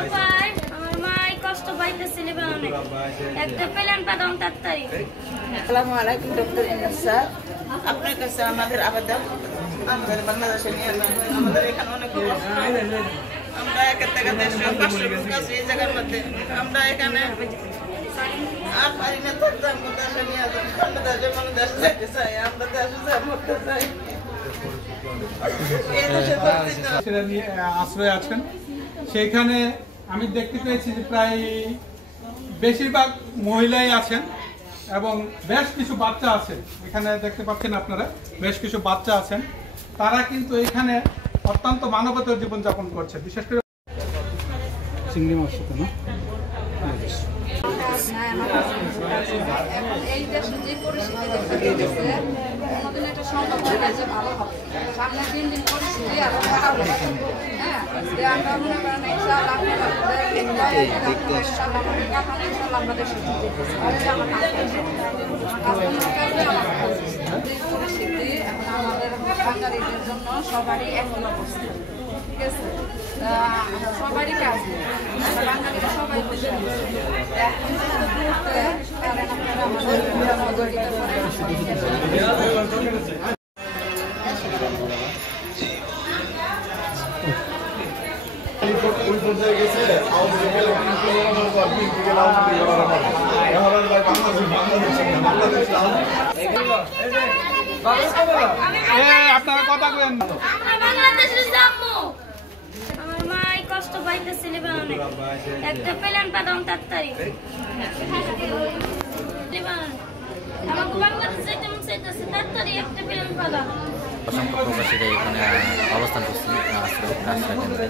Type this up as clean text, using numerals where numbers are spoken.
আমার মাই কষ্ট পাইতেছিল অনেক, একটা প্লেন পাঠাও তাড়াতাড়ি। আসসালামু আলাইকুম ডক্টর ইনাস স্যার, আপনার কাছে আমাদের আবেদন, আমাদের বাংলাদেশে নিয়ে যান। আমাদের এখানে অনেক আমরা একের থেকে 150 কাছে এই জায়গার মধ্যে আমরা এখানে আর পারি না থাকতে, আমাদের দেশে নিয়ে যান। আমরা দেশে মানে দেশে যেতে চাই, আমরা দেশে যাই মরতে চাই। সেটা নিয়ে আশ্রয় আছেন সেইখানে আমি দেখতে পেয়েছি যে প্রায় বেশিরভাগ মহিলাই আছেন এবং বেশ কিছু বাচ্চা আছে। এখানে দেখতে পাচ্ছেন আপনারা বেশ কিছু বাচ্চা আছেন, তারা কিন্তু এখানে অত্যন্ত মানবতার জীবনযাপন করছে। বিশেষ করে চিংড়ি মাছ না এই দেশে যে পরিস্থিতি দেখতেছে কোনোদিন একটা সম্ভব হয়ে গেছে ভালো হবে। সামনে দিন দিন পরিস্থিতি আরো খারাপ হবে। হ্যাঁ, আমরা মনে করেন ইনশাআল্লাহ আমাদের পরিস্থিতি এখন আমাদের বাঙালিদের জন্য সবারই একই অবস্থা। ঠিক আছে, সবারই কাজ বাঙালিরা সবাই বসে আপনারা কথা বলেন। আমার মাই কষ্ট পাইতেছিল অনেক, একটা প্লেন পাঠাও তাড়াতাড়ি। আমাকে বাংলাদেশ যেতে মন চাইতেছে, তাড়াতাড়ি একটা প্লেন পাঠাও। অসংখ্য প্রবাসীরা এখানে অবস্থান করছি আশ্রয় কেন্দ্রে।